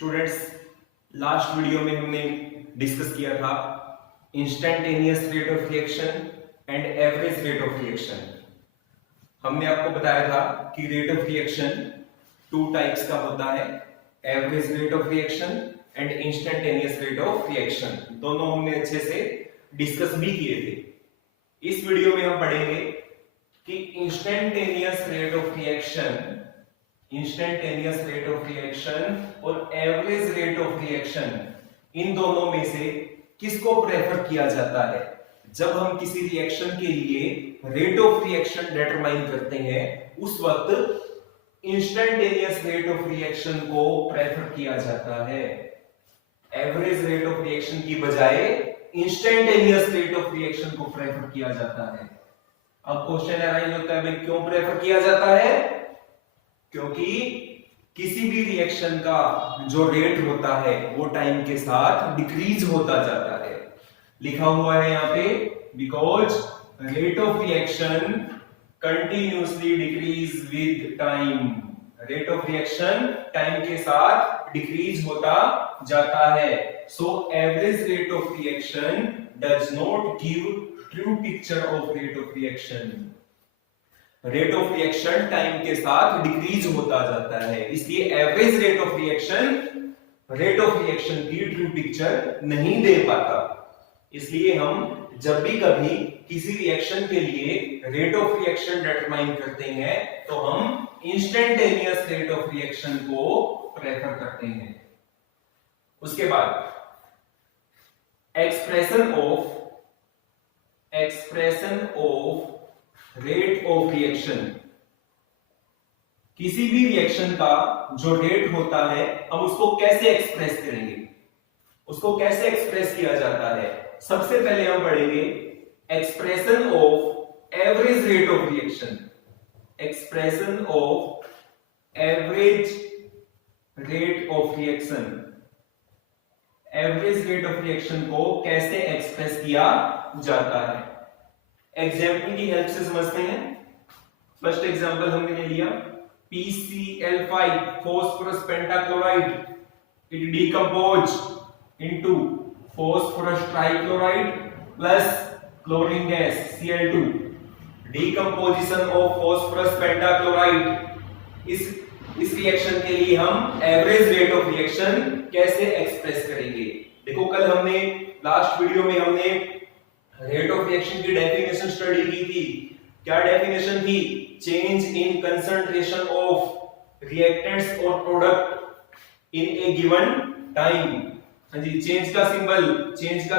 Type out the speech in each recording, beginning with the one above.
Students, last video में हमने discuss किया था instantaneous rate of reaction and average rate of reaction. हमने आपको बताया था कि rate of reaction two types का होता है, average rate of reaction and instantaneous rate of reaction. दोनों हमने अच्छे से डिस्कस भी किए थे। इस वीडियो में हम पढ़ेंगे कि इंस्टेंटेनियस रेट ऑफ रिएक्शन और एवरेज रेट ऑफ रिएक्शन, इन दोनों में से किसको प्रेफर किया जाता है। जब हम किसी रिएक्शन के लिए रेट ऑफ रिएक्शन डिटरमाइन करते हैं उस वक्त इंस्टेंटेनियस रेट ऑफ रिएक्शन को प्रेफर किया जाता है, एवरेज रेट ऑफ रिएक्शन की बजाय इंस्टेंटेनियस रेट ऑफ रिएक्शन को प्रेफर किया जाता है। अब क्वेश्चन अराइज होता है, भाई क्यों प्रेफर किया जाता है? क्योंकि किसी भी रिएक्शन का जो रेट होता है वो टाइम के साथ डिक्रीज होता जाता है। लिखा हुआ है यहाँ पे, because rate of reaction continuously decrease with time. Rate of reaction time के साथ डिक्रीज होता जाता है। So average rate of reaction does not give true picture of rate of reaction. Rate of reaction time के साथ decrease होता जाता है, इसलिए एवरेज रेट ऑफ रिएक्शन की ट्रू पिक्चर नहीं दे पाता। इसलिए हम जब भी कभी किसी रिएक्शन के लिए रेट ऑफ रिएक्शन डिटरमाइन करते हैं तो हम इंस्टेंटेनियस रेट ऑफ रिएक्शन को प्रेफर करते हैं। उसके बाद expression of rate of reaction, किसी भी रिएक्शन का जो रेट होता है हम उसको कैसे एक्सप्रेस करेंगे, उसको कैसे एक्सप्रेस किया जाता है। सबसे पहले हम पढ़ेंगे expression of average rate of reaction. Expression of average rate of reaction, average rate of reaction को कैसे एक्सप्रेस किया जाता है। एग्जाम्पल की हेल्प से समझते हैं। फर्स्ट एग्जाम्पल हमने ले लिया PCl5 phosphorus pentachloride, it decompose into phosphorus trichloride plus chlorine gas Cl2। decomposition of phosphorus pentachloride, इस रिएक्शन के लिए हम एवरेज रेट ऑफ रिएक्शन कैसे एक्सप्रेस करेंगे। देखो, कल हमने लास्ट वीडियो में हमने रेट ऑफ रिएक्शन की डेफिनेशन स्टडी की थी। क्या डेफिनेशन थी? Change in concentration of reactants और product in a given time. हाँ जी, चेंज का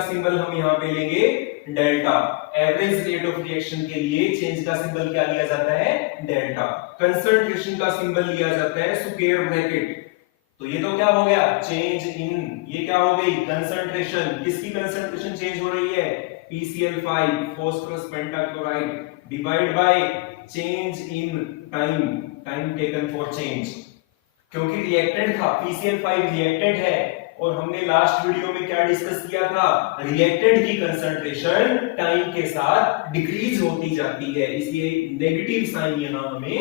सिंबल हम यहां पे लेंगे delta. Average rate of reaction के लिए चेंज का सिंबल क्या लिया जाता है? डेल्टा। कंसंट्रेशन का सिंबल लिया जाता है स्क्वायर ब्रैकेट। तो ये तो क्या हो गया? चेंज इन, ये क्या हो गई? कंसंट्रेशन। किसकी कंसंट्रेशन चेंज हो रही है? PCl5 phosphorus pentachloride divide by change in time taken for change. क्योंकि रिएक्टेंट था, PCl5 रिएक्टेंट है, और हमने लास्ट वीडियो में क्या डिस्कस किया था? रिएक्टेंट की कंसंट्रेशन टाइम के साथ डिक्रीज होती जाती है, इसलिए नेगेटिव साइन यहां हमें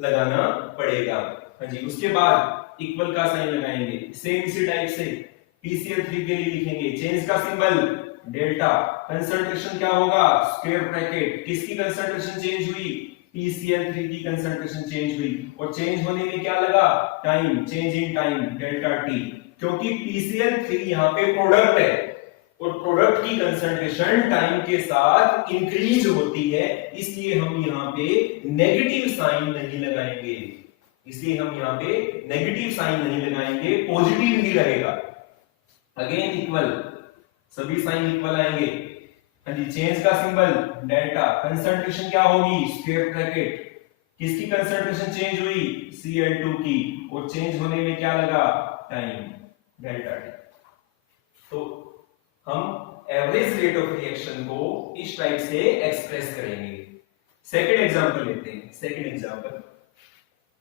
लगाना पड़ेगा। हाँ जी, उसके बाद इक्वल का साइन लगाएंगे। सेम इसी टाइप से PCl3 के लिए लिखेंगे, चेंज का सिंबल डेल्टा। कंसंट्रेशन क्या होगा? Square bracket. किसकी कंसंट्रेशन चेंज हुई? PCl3 की कंसंट्रेशन चेंज हुई, और चेंज होने में क्या लगा? Time, change in time delta T. क्योंकि PCl3 यहाँ पे प्रोडक्ट है और प्रोडक्ट की कंसंट्रेशन टाइम के साथ इंक्रीज होती है, इसलिए हम यहाँ पे नेगेटिव साइन नहीं लगाएंगे। पॉजिटिव ही रहेगा। अगेन इक्वल, सभी साइन इक्वल आएंगे। हाँ जी, चेंज का सिंबल डेल्टा। कंसंट्रेशन क्या होगी? Square bracket. किसकी कंसंट्रेशन चेंज हुई? Cl2 की, और चेंज होने में क्या लगा? Time, delta T. तो हम एवरेज रेट ऑफ रिएक्शन को इस टाइप से एक्सप्रेस करेंगे। सेकंड एग्जांपल लेते हैं। Second example,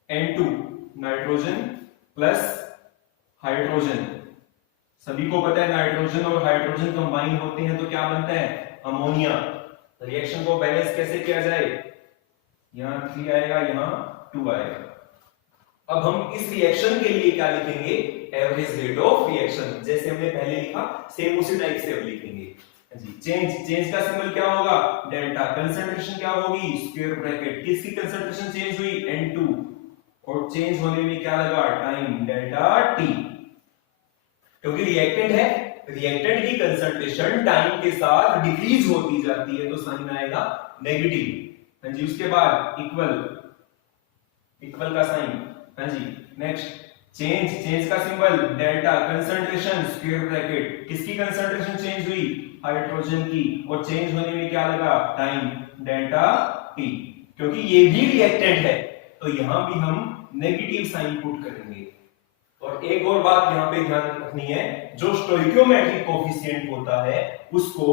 N2 nitrogen plus hydrogen. सभी को पता है नाइट्रोजन और हाइड्रोजन कंबाइन होते हैं तो क्या बनता है? अमोनिया। रिएक्शन को बैलेंस कैसे किया जाए? यहां 3 आएगा, यहां 2 आएगा। अब हम इस रिएक्शन के लिए क्या लिखेंगे? Average rate of reaction. जैसे हमने पहले लिखा सेम उसी टाइप से अब लिखेंगे। जी चेंज का सिंबल क्या होगा डेल्टा, कंसंट्रेशन क्या होगी स्क्वायर ब्रैकेट, किसकी कंसंट्रेशन चेंज हुई N2 और चेंज होने में क्या लगा टाइम डेल्टा T, क्योंकि रिएक्टेंट है, रिएक्टेंट की कंसंट्रेशन टाइम के साथ डिक्रीज होती जाती है तो साइन आएगा नेगेटिव। हाँ जी उसके बाद इक्वल का साइन। हाँ जी नेक्स्ट चेंज का symbol delta, concentration square bracket, किसकी कंसंट्रेशन चेंज हुई हाइड्रोजन की और चेंज होने में क्या लगा टाइम डेल्टा टी, क्योंकि ये भी रिएक्टेंट है तो यहां भी हम नेगेटिव साइन पुट करेंगे। और एक और बात यहां पे ध्यान रखनी है, जो स्टोइकियोमेट्रिक कोफिशिएंट होता है उसको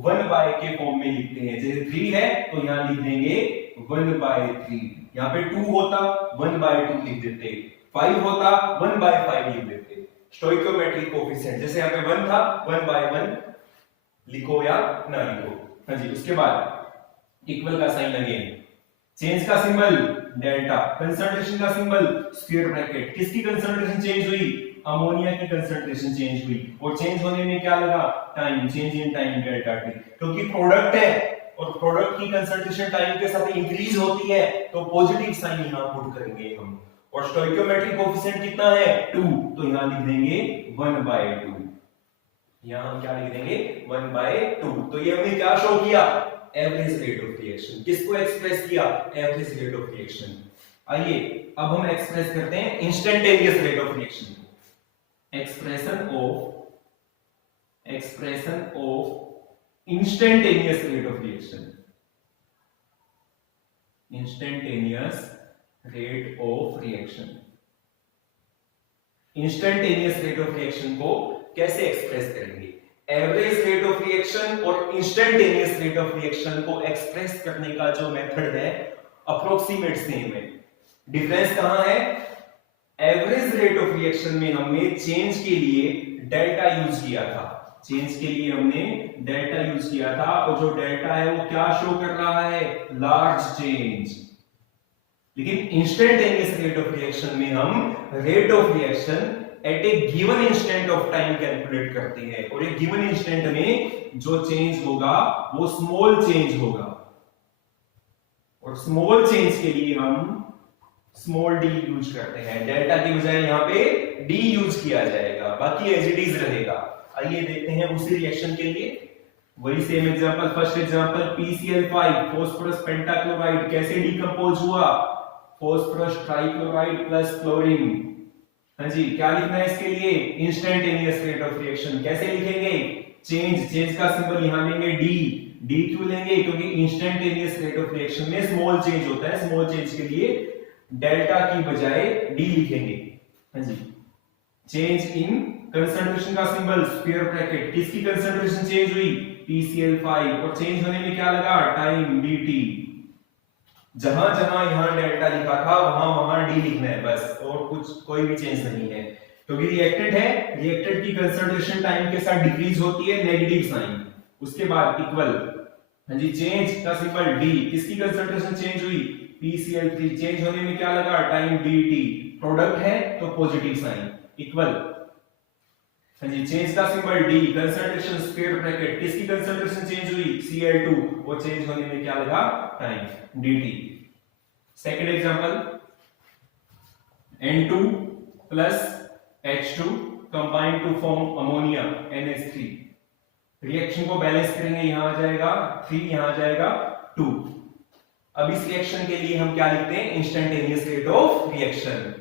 1/, के फॉर्म में लिखते हैं। जैसे 3 है तो यहां लिख देंगे 1/3, यहाँ पे 2 होता 1/2 लिख देते, 5 होता 1/5 लिख देते। स्टोइकियोमेट्रिक कोफिशिएंट जैसे यहाँ पे 1 था 1/1 लिखो या ना लिखो। हाँ जी उसके बाद इक्वल का साइन अगेन, चेंज का सिंबल डेल्टा, कंसंट्रेशन का सिंबल स्क्वायर ब्रैकेट, किसकी कंसंट्रेशन चेंज हुई अमोनिया की कंसंट्रेशन चेंज हुई और चेंज होने में क्या लगा time, change in time delta T, क्योंकि प्रोडक्ट है और प्रोडक्ट की कंसंट्रेशन टाइम के साथ इंक्रीज होती है तो पॉजिटिव साइन यहां पुट करेंगे हम। और स्टोइकियोमेट्रिक कोफिशिएंट कितना है 2 तो यहां लिख देंगे 1/2, यहां हम क्या लिख देंगे 1/2। तो ये हमने क्या शो किया एवरेज रेट ऑफ रिएक्शन, किसको एक्सप्रेस किया एवरेज रेट ऑफ रिएक्शन। आइए अब हम एक्सप्रेस करते हैं इंस्टेंटेनियस रेट ऑफ रिएक्शन को। Expression of instantaneous rate of reaction, instantaneous rate of reaction. Instantaneous rate of reaction को कैसे एक्सप्रेस करेंगे, एवरेज रेट ऑफ रिएक्शन और इंस्टेंटेनियस रेट ऑफ रिएक्शन को एक्सप्रेस करने का जो मेथड है अप्रोक्सीमेट सेम है। डिफरेंस कहां है, एवरेज रेट ऑफ रिएक्शन में हमने चेंज के लिए डेल्टा यूज किया था, चेंज के लिए हमने डेल्टा यूज किया था और जो डेल्टा है वो क्या शो कर रहा है लार्ज चेंज। लेकिन इंस्टेंटेनियस रेट ऑफ रिएक्शन में हम rate of reaction at A given instant of time calculate करते हैं और एक गिवन इंस्टेंट में जो चेंज होगा वो स्मॉल चेंज होगा और स्मॉल चेंज के लिए हम स्मॉल डी यूज करते हैं, डेल्टा की बजाय यहां पे डी यूज किया जाएगा, बाकी एज इट इज रहेगा। आइए देखते हैं उसी रिएक्शन के लिए वही same example. First example PCl5 phosphorus pentachloride कैसे डिकंपोज हुआ, फास्फोरस ट्राइक्लोराइड प्लस क्लोरीन। हाँ जी क्या लिखना है इसके लिए इंस्टेंटेनियस रेट ऑफ रिएक्शन, कैसे लिखेंगे चेंज का सिंबल यहां लेंगे डी क्यों लेंगे क्योंकि इंस्टेंटेनियस रेट ऑफ रिएक्शन में स्मॉल चेंज होता है, स्मॉल चेंज के लिए डेल्टा की बजाय डी लिखेंगे। हाँ जी चेंज इन कंसंट्रेशन का सिंबल स्क्वायर ब्रैकेट, किसकी कंसंट्रेशन चेंज हुई PCl5 और चेंज होने में क्या लगा टाइम dt, जहां जहां यहां डेल्टा लिखा था वहां डी लिखना है बस और कुछ कोई भी चेंज नहीं है क्योंकि रिएक्टेंट है, रिएक्टेंट की कंसंट्रेशन टाइम के साथ डिक्रीज होती है नेगेटिव साइन। उसके बाद इक्वल, हाँ जी चेंज का सिंबल डी, किसकी कंसंट्रेशन चेंज हुई PCl3, चेंज होने में क्या लगा टाइम dt, प्रोडक्ट है तो पॉजिटिव साइन इक्वल। हाँ जी चेंज का symbol d, concentration square bracket, किसकी कंसंट्रेशन चेंज हुई Cl2 और चेंज होने में क्या लगा time dt। Second example N2 plus H2 combine to form ammonia NH3, reaction को बैलेंस करेंगे, यहां आ जाएगा 3 यहां आ जाएगा 2। अब इस रिएक्शन के लिए हम क्या लिखते हैं इंस्टेंटेनियस रेट ऑफ रिएक्शन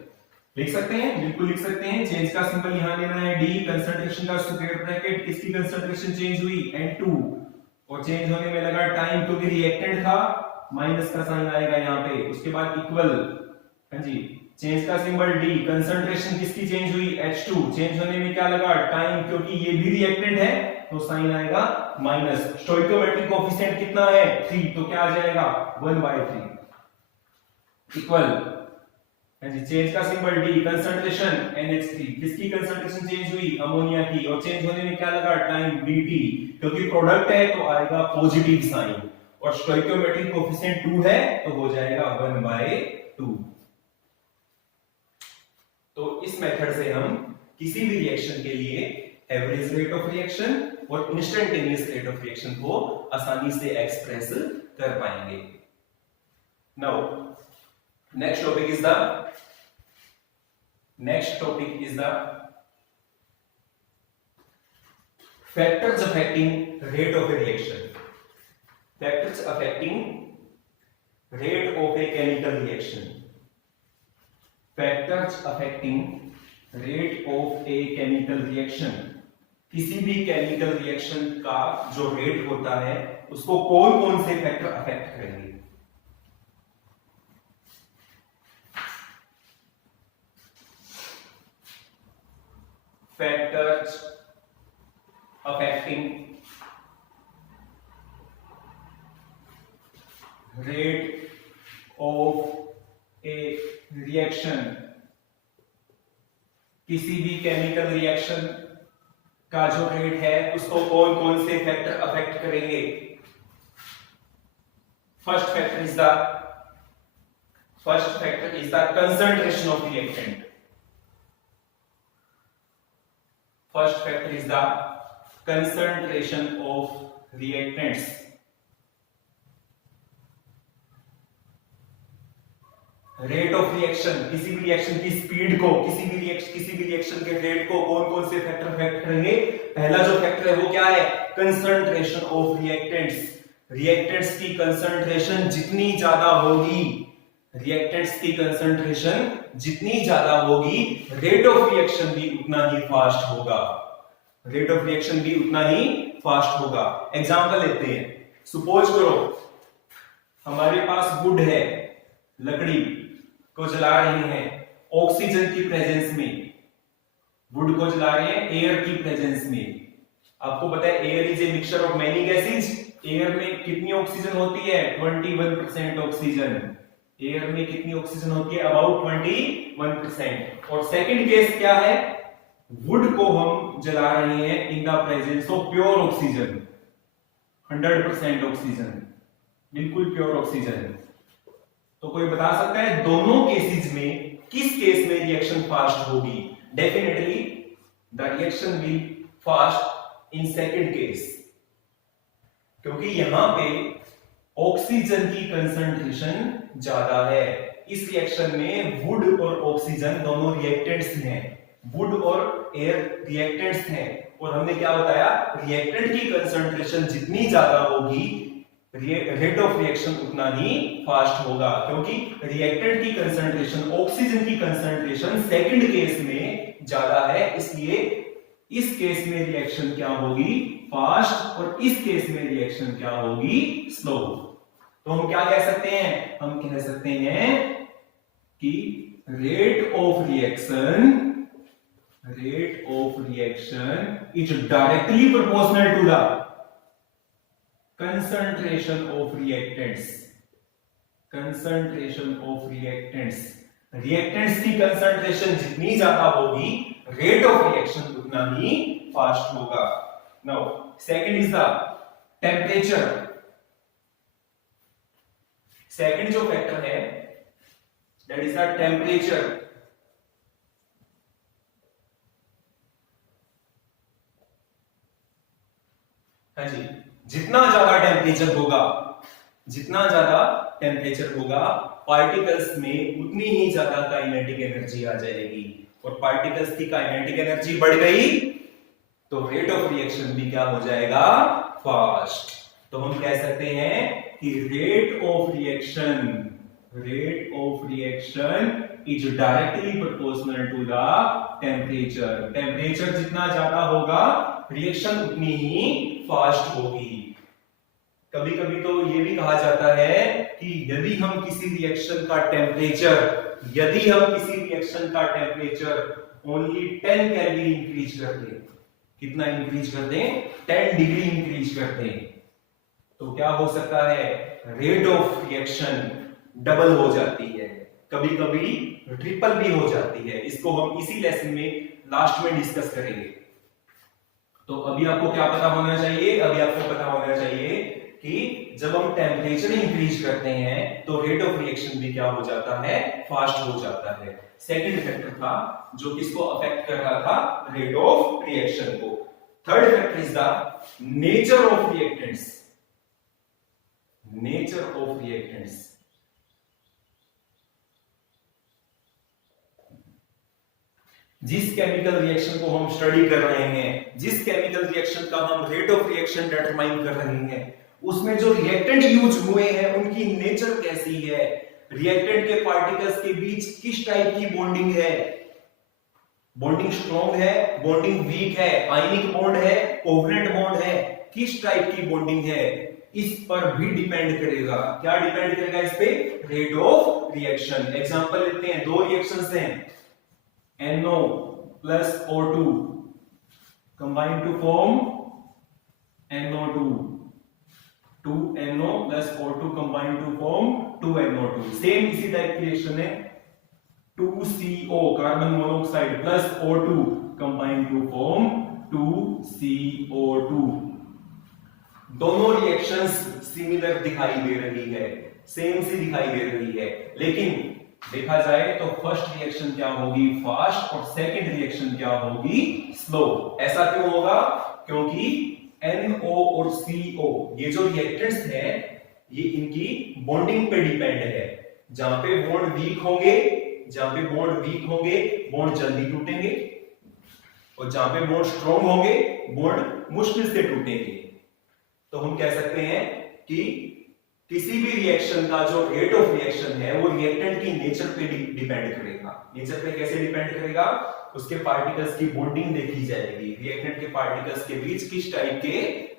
लिख सकते हैं, बिल्कुल लिख सकते हैं। चेंज का सिंबल यहां लेना है डी, कंसंट्रेशन का स्क्वायर ब्रैकेट, किसकी कंसंट्रेशन चेंज हुई N2 और चेंज होने में लगा टाइम क्योंकि रिएक्टेंट था, माइनस का साइन आएगा यहां पे। उसके बाद इक्वल, हाँ जी चेंज का सिंबल डी, कंसंट्रेशन किसकी चेंज हुई H2, चेंज होने में क्या लगा टाइम क्योंकि ये भी रिएक्टेंट है तो साइन आएगा माइनस। स्टोइकियोमेट्रिक कोएफिशिएंट कितना है 3 तो क्या आ जाएगा 1/3 इक्वल, चेंज का सिंबल डी, कंसंट्रेशन NH3, किसकी कंसंट्रेशन चेंज हुई अमोनिया की और चेंज होने में क्या लगा टाइम dt, क्योंकि प्रोडक्ट है तो आएगा पॉजिटिव साइन और स्टोइकियोमेट्रिक कोएफिशिएंट 2 है तो हो जाएगा 1/2। तो इस मेथड से हम किसी भी रिएक्शन के लिए एवरेज रेट ऑफ रिएक्शन और इंस्टेंटेनियस रेट ऑफ रिएक्शन को आसानी से एक्सप्रेस कर पाएंगे। Now next topic is the factors affecting rate of a reaction. Factors affecting rate of a chemical reaction. Factors affecting rate of a chemical reaction. किसी भी chemical reaction का जो rate होता है उसको कौन कौन से फैक्टर अफेक्ट करेंगे? Factors affecting rate of a reaction. किसी भी केमिकल रिएक्शन का जो रेट है उसको कौन कौन से फैक्टर अफेक्ट करेंगे? First factor is the concentration of reactant. First factor is the concentration of reactants. Rate of reaction, किसी भी रिएक्शन की स्पीड को, किसी भी रिएक्शन के रेट को कौन कौन से फैक्टर अफेक्ट करेंगे? पहला जो फैक्टर है वो क्या है? Concentration of reactants. रिएक्टेंट्स की कंसंट्रेशन जितनी ज्यादा होगी, रिएक्टेंट्स की कंसंट्रेशन जितनी ज्यादा होगी, रेट ऑफ रिएक्शन भी उतना ही फास्ट होगा. रेट ऑफ रिएक्शन भी उतना ही फास्ट होगा. एग्जांपल लेते हैं. सपोज करो हमारे पास वुड है, लकड़ी को जला रहे हैं ऑक्सीजन की प्रेजेंस में. वुड को जला रहे हैं एयर की प्रेजेंस में. आपको पता है air is a mixture of many gases. Air में कितनी ऑक्सीजन होती है? 21% ऑक्सीजन. एयर में कितनी ऑक्सीजन होती है? अबाउट 21%. और सेकंड केस क्या है? वुड को हम जला रहे हैं in the presence of pure oxygen, 100% oxygen, बिल्कुल प्योर ऑक्सीजन. तो कोई बता सकता है दोनों केसेस में किस केस में रिएक्शन फास्ट होगी? Definitely the reaction will fast in second case, क्योंकि यहां पे ऑक्सीजन की कंसंट्रेशन ज्यादा है. इस रिएक्शन में वुड और ऑक्सीजन दोनों रिएक्टेंट्स हैं. वुड और एयर रिएक्टेंट्स हैं. और हमने क्या बताया? रिएक्टेंट की कंसंट्रेशन जितनी ज्यादा होगी, रेट ऑफ रिएक्शन उतना ही फास्ट होगा, क्योंकि रिएक्टेंट की कंसंट्रेशन, ऑक्सीजन की कंसंट्रेशन सेकंड केस में ज्यादा है. इसलिए इस केस में रिएक्शन क्या होगी? फास्ट. और इस केस में रिएक्शन क्या होगी? स्लो. तो हम क्या कह सकते हैं? हम कह सकते हैं कि rate of reaction is directly proportional to the concentration of reactants. Reactants की कंसंट्रेशन जितनी ज्यादा होगी, रेट ऑफ रिएक्शन उतना ही फास्ट होगा. Now second is the temperature. Second जो फैक्टर है दैट इज द टेम्परेचर. हाँ जी, जितना ज्यादा टेम्परेचर होगा पार्टिकल्स में उतनी ही ज्यादा काइनेटिक एनर्जी आ जाएगी. और पार्टिकल्स की काइनेटिक एनर्जी बढ़ गई तो रेट ऑफ रिएक्शन भी क्या हो जाएगा? फास्ट. तो हम कह सकते हैं कि rate of reaction is directly proportional to the temperature. Temperature जितना ज्यादा होगा रिएक्शन उतनी ही फास्ट होगी. कभी कभी तो ये भी कहा जाता है कि यदि हम किसी रिएक्शन का टेम्परेचर ओनली 10 केल्विन इंक्रीज कर दें, कितना इंक्रीज कर दें? 10 डिग्री इंक्रीज कर दें, तो क्या हो सकता है? रेट ऑफ रिएक्शन डबल हो जाती है, कभी कभी ट्रिपल भी हो जाती है. इसको हम इसी लेसन में लास्ट में डिस्कस करेंगे. तो अभी आपको क्या पता होना चाहिए? अभी आपको पता होना चाहिए कि जब हम टेम्परेचर इंक्रीज करते हैं तो रेट ऑफ रिएक्शन भी क्या हो जाता है, फास्ट हो जाता है। सेकंड फैक्टर था जो किसको अफेक्ट कर रहा था, रेट ऑफ रिएक्शन को। Third factor is the nature of reactants. Nature of reactants, जिस केमिकल रिएक्शन को हम स्टडी कर रहे हैं, जिस केमिकल रिएक्शन का हम रेट ऑफ रिएक्शन डिटरमाइन कर रहे हैं, उसमें जो रिएक्टेंट यूज हुए हैं उनकी नेचर कैसी है, रिएक्टेंट के पार्टिकल्स के बीच किस टाइप की बॉन्डिंग है, बॉन्डिंग स्ट्रॉन्ग है, बॉन्डिंग वीक है, आयनिक बॉन्ड है, कोवलेंट बॉन्ड है, किस टाइप की बॉन्डिंग है, इस पर भी डिपेंड करेगा। क्या डिपेंड करेगा इस पे, रेट ऑफ रिएक्शन। एग्जांपल लेते हैं, दो रिएक्शंस हैं, NO plus O2 combine to form NO2, 2NO plus O2 combine to form 2NO2। Same इसी टाइप की रिएक्शन है, 2CO carbon monoxide plus O2 combine to form 2CO2। दोनों reactions similar दिखाई दे रही है, सेम सी दिखाई दे रही है, लेकिन देखा जाए तो फर्स्ट रिएक्शन क्या होगी, फास्ट, और सेकंड रिएक्शन क्या होगी, स्लो। ऐसा क्यों होगा, क्योंकि NO और CO ये जो रिएक्टेंट्स हैं ये इनकी बॉन्डिंग पे डिपेंड है। जहां पे बॉन्ड वीक होंगे, जहां पे बॉन्ड वीक होंगे बॉन्ड जल्दी टूटेंगे, और जहां पे बॉन्ड स्ट्रॉन्ग होंगे बॉन्ड मुश्किल से टूटेंगे। तो हम कह सकते हैं कि किसी भी रिएक्शन का जो रेट ऑफ रिएक्शन है वो रिएक्टेंट की नेचर पे डिपेंड करेगा। नेचर पे कैसे डिपेंड करेगा, उसके पार्टिकल्स की बॉन्डिंग देखी जाएगी, रिएक्टेंट के पार्टिकल्स के बीच किस टाइप के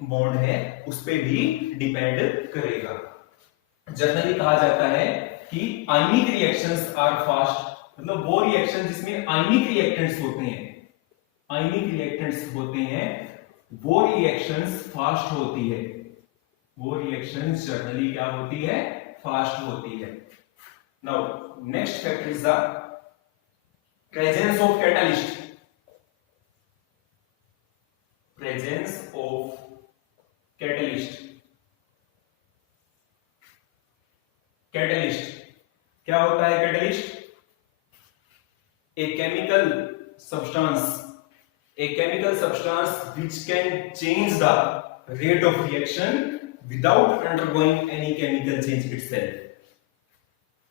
बॉन्ड है उस पे भी डिपेंड करेगा। जनरली कहा जाता है कि आयनिक रिएक्शंस आर फास्ट, मतलब वो रिएक्शन जिसमें आयनिक रिएक्टेंट्स होते हैं, आयनिक रिएक्टेंट्स होते हैं, वो रिएक्शंस फास्ट होती है, वो रिएक्शन जनरली क्या होती है, फास्ट होती है। Now next factor is the presence of catalyst. Presence of catalyst. Catalyst क्या होता है, catalyst a chemical substance, a chemical substance which can change the rate of reaction without undergoing any chemical change itself।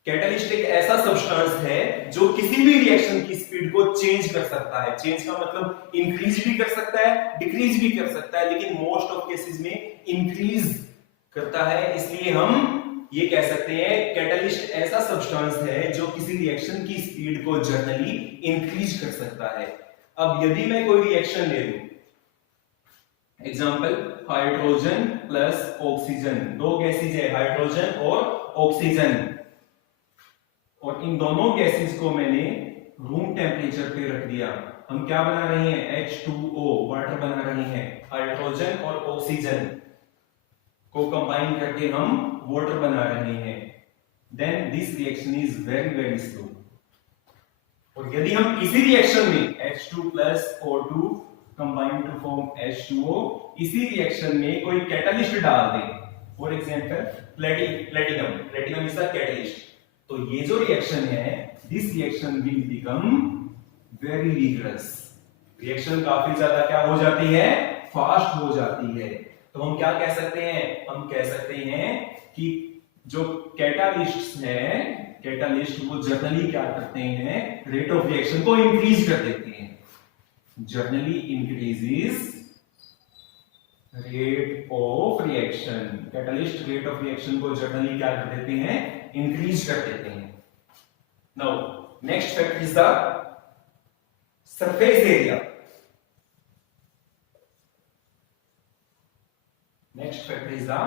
Catalyst एक ऐसा substance है जो किसी भी reaction की स्पीड को चेंज कर सकता है। चेंज का मतलब इंक्रीज भी कर सकता है, डिक्रीज भी कर सकता है, लेकिन मोस्ट ऑफ केसेस में इंक्रीज करता है। इसलिए हम ये कह सकते हैं कैटलिस्ट ऐसा सब्सटेंस है जो किसी रिएक्शन की स्पीड को जनरली इंक्रीज कर सकता है। अब यदि मैं कोई रिएक्शन ले लूं, एग्जांपल हाइड्रोजन प्लस ऑक्सीजन, दो गैसेज है हाइड्रोजन और ऑक्सीजन, और इन दोनों गैसेज को मैंने रूम टेम्परेचर पे रख दिया। हम क्या बना रहे हैं, H2O वाटर बना रहे हैं। हाइड्रोजन और ऑक्सीजन को कंबाइन करके हम वाटर बना रहे हैं। Then this reaction is very very slow. और यदि हम इसी रिएक्शन में H2 plus O2 combine to form H2O, इसी रिएक्शन में कोई कैटलिस्ट डाल दें, for example platinum is the catalyst, तो ये जो रिएक्शन है this reaction will become very vigorous. Reaction काफी ज्यादा क्या हो जाती है, फास्ट हो जाती है। तो हम क्या कह सकते हैं, हम कह सकते हैं कि जो कैटालिस्ट्स हैं, कैटालिस्ट वो जनरली क्या करते हैं, रेट ऑफ रिएक्शन को इंक्रीज कर देते हैं। Generally increases rate of reaction, catalyst rate of reaction को जनरली क्या कर देते हैं, इंक्रीज कर देते हैं। Now next factor is the surface area. Next factor is the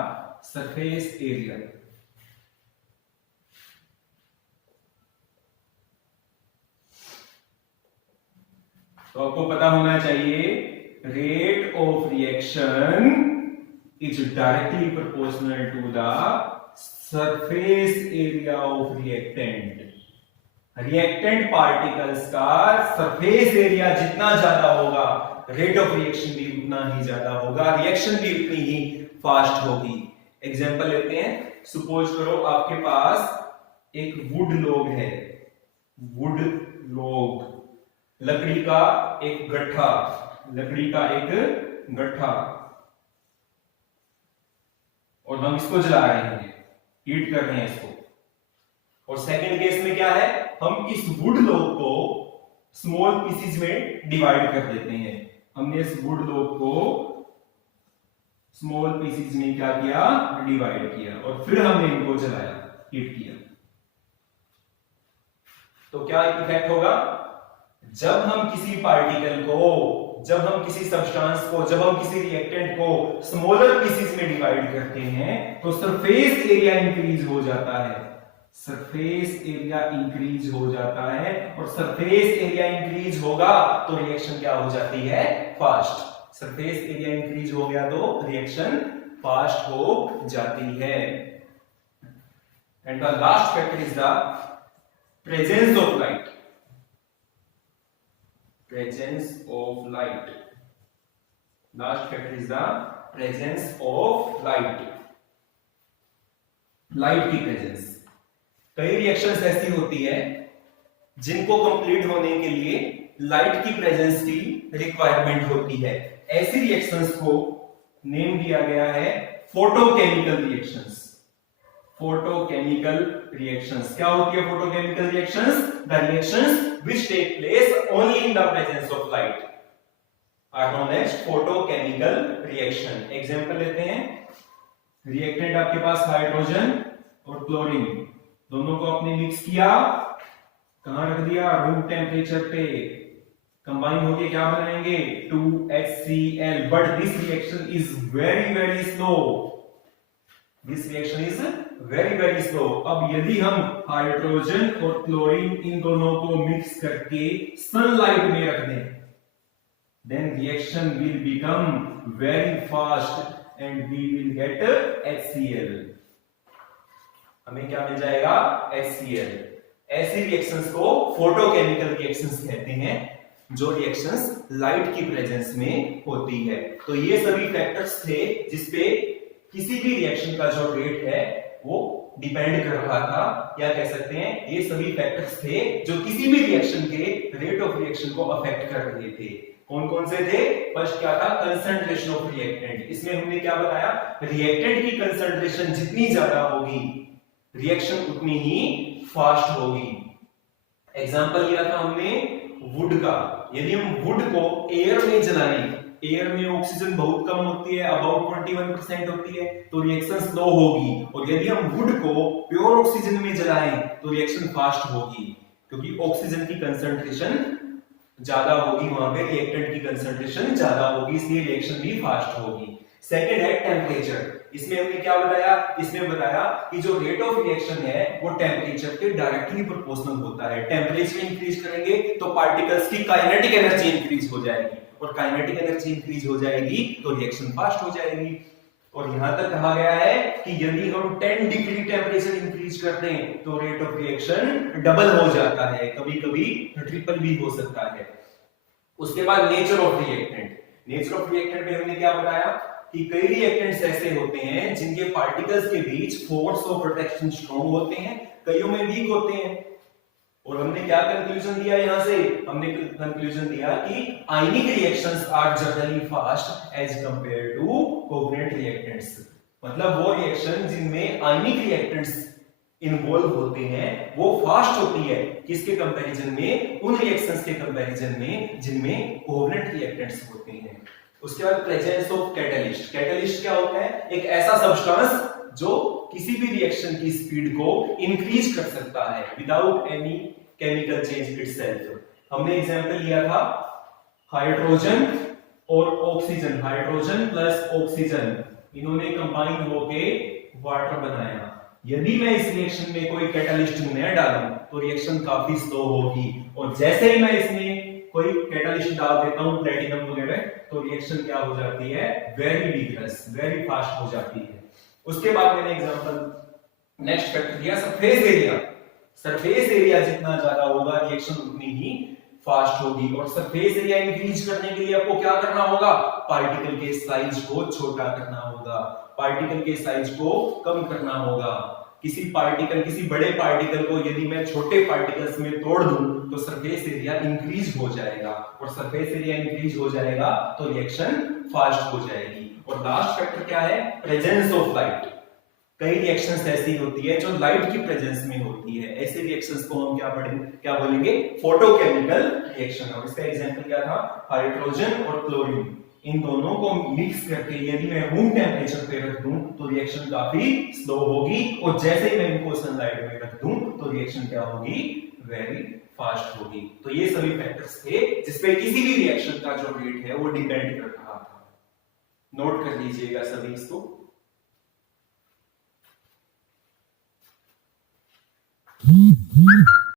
surface area. तो आपको पता होना चाहिए rate of reaction is directly proportional to the surface area of reactant. Reactant particles का सरफेस एरिया जितना ज्यादा होगा, रेट ऑफ रिएक्शन भी उतना ही ज्यादा होगा, रिएक्शन भी उतनी ही फास्ट होगी। एग्जाम्पल लेते हैं। सपोज करो आपके पास एक वुड लॉग है, वुड लॉग, लकड़ी का एक गट्ठा, लकड़ी का एक गट्ठा, और हम इसको जला रहे हैं, हीट कर रहे हैं इसको। और सेकंड केस में क्या है, हम इस वुड लॉग को स्मॉल पीसेस में डिवाइड कर देते हैं। हमने इस वुड लॉग को स्मॉल पीसेस में क्या किया, डिवाइड किया, और फिर हमने इनको जलाया, हीट किया। तो क्या इफेक्ट होगा, जब हम किसी पार्टिकल को, जब हम किसी सब्सटेंस को, जब हम किसी रिएक्टेंट को स्मॉलर पीसेस में डिवाइड करते हैं तो सरफेस एरिया इंक्रीज हो जाता है, सरफेस एरिया इंक्रीज हो जाता है, और सरफेस एरिया इंक्रीज होगा तो रिएक्शन क्या हो जाती है, फास्ट। सरफेस एरिया इंक्रीज हो गया तो रिएक्शन फास्ट हो जाती है। And the last factor is the presence of light, presence of light. Last factor is the presence of light. Light की प्रेजेंस। कई रिएक्शंस ऐसी होती है जिनको कंप्लीट होने के लिए लाइट की प्रेजेंस की रिक्वायरमेंट होती है। ऐसी रिएक्शंस को नेम दिया गया है फोटोकेमिकल रिएक्शंस। फोटोकेमिकल रिएक्शंस क्या होती है, photochemical reactions, the reactions which take place only in the presence of light are known as photochemical reaction. Example लेते हैं, रिएक्टेंट आपके पास हाइड्रोजन और क्लोरीन दोनों को आपने मिक्स किया, कहां रख दिया, रूम टेम्परेचर पे, कंबाइन होके क्या बनाएंगे, 2HCl, but this reaction is very very slow, this reaction is very very slow. अब यदि हम हाइड्रोजन और क्लोरीन इन दोनों को मिक्स करके सनलाइट में रख दें, then reaction will become very fast and we will get HCl। हमें क्या मिल जाएगा, HCl। ऐसी रिएक्शंस को फोटोकेमिकल रिएक्शंस कहते हैं, जो रिएक्शंस लाइट की प्रेजेंस में होती है। तो ये सभी फैक्टर्स थे जिसपे किसी भी रिएक्शन का जो रेट है वो डिपेंड कर रहा था, या कह सकते हैं ये सभी फैक्टर्स थे जो किसी भी रिएक्शन के रेट ऑफ रिएक्शन को अफेक्ट कर रहे थे। कौन कौन से थे, फर्स्ट क्या था, कंसंट्रेशन ऑफ रिएक्टेंट। इसमें हमने क्या बताया, रिएक्टेंट की कंसंट्रेशन जितनी ज्यादा होगी रिएक्शन उतनी ही फास्ट होगी। एग्जांपल लिया था हमने वुड का, यदि हम वुड को एयर में जलाएं, एयर में ऑक्सीजन बहुत कम होती है, अबाउट 21% होती है, तो रिएक्शन स्लो होगी। और यदि हम वुड को प्योर ऑक्सीजन में जलाएं तो रिएक्शन फास्ट होगी, क्योंकि ऑक्सीजन की कंसंट्रेशन ज्यादा होगी, वहां पे रिएक्टेंट की कंसंट्रेशन ज्यादा होगी, इसलिए रिएक्शन भी फास्ट होगी। सेकंड है टेम्परेचर। इसमें हमने क्या बताया, इसमें बताया कि जो रेट ऑफ रिएक्शन है वो टेम्परेचर के डायरेक्टली प्रोपोर्शनल होता है। टेम्परेचर इंक्रीज करेंगे तो पार्टिकल्स की काइनेटिक एनर्जी इंक्रीज हो जाएगी, और काइनेटिक एनर्जी इंक्रीज हो जाएगी तो रिएक्शन फास्ट हो जाएगी। और यहां तक कहा गया है कि यदि हम 10 डिग्री टेम्परेचर इंक्रीज करते हैं तो रेट ऑफ रिएक्शन डबल हो जाता है, कभी कभी ट्रिपल भी हो सकता है। उसके बाद nature of reactant. Nature of reactant में हमने क्या बताया कि कई रिएक्टेंट्स ऐसे होते हैं जिनके पार्टिकल्स के बीच फोर्स ऑफ अट्रैक्शन स्ट्रॉन्ग होते हैं, कईयों में वीक होते हैं। और हमने क्या कंक्लूजन दिया, यहां से हमने कंक्लूजन दिया कि ionic reactions are generally fast as compare to covalent reactants. मतलब वो रिएक्शन जिनमें आयनिक रिएक्टेंट्स इन्वॉल्व होते हैं वो फास्ट होती है, किसके कंपैरिजन में, उन रिएक्शंस के कंपैरिजन में जिनमें कोवलेंट रिएक्टेंट्स होते हैं। उसके बाद प्रेजेंस ऑफ कैटलिस्ट। कैटलिस्ट क्या होता है, एक ऐसा सब्सटेंस जो किसी भी रिएक्शन की स्पीड को इंक्रीज कर सकता है without any chemical change itself. हमने एग्जांपल लिया था हाइड्रोजन और ऑक्सीजन, हाइड्रोजन प्लस ऑक्सीजन इन्होंने कंबाइन होके वाटर बनाया। यदि मैं इस रिएक्शन में कोई कैटलिस्ट न डालूं तो रिएक्शन काफी स्लो होगी, और जैसे ही मैं इसमें कोई कैटलिस्ट डाल देता हूं प्लेटिनम वगैरह, तो रिएक्शन क्या हो जाती है, वेरी विगरस, वेरी फास्ट हो जाती है। उसके बाद मैंने एग्जांपल नेक्स्ट फैक्टर दिया सरफेस एरिया। सरफेस एरिया जितना ज्यादा होगा रिएक्शन उतनी ही फास्ट होगी, और सरफेस एरिया इंक्रीज करने के लिए आपको क्या करना होगा, पार्टिकल के साइज को छोटा करना होगा। पार्टिकल के साइज को कम करना होगा। किसी बड़े पार्टिकल को यदि मैं छोटे पार्टिकल्स में तोड़ दूं तो सरफेस एरिया इंक्रीज हो जाएगा, और सरफेस एरिया इंक्रीज हो जाएगा तो रिएक्शन फास्ट हो जाएगी। और लास्ट फैक्टर क्या है? Presence of light. कई रिएक्शंस ऐसी होती है जो लाइट की प्रेजेंस में होती है, ऐसे रिएक्शंस को हम क्या बोलेंगे? Photochemical reaction. और इसका एग्जांपल क्या था? हाइड्रोजन और क्लोरीन, इन दोनों को मिक्स करके यदि मैं रूम टेम्परेचर पे रख दूं तो रिएक्शन काफी स्लो होगी, और जैसे ही मैं इनको सनलाइट में रख दूं तो रिएक्शन क्या होगी? वेरी फास्ट होगी। तो ये सभी फैक्टर्स थे जिसपे किसी भी रिएक्शन का जो रेट है वो डिपेंड कर रहा था। नोट कर लीजिएगा सभी इसको।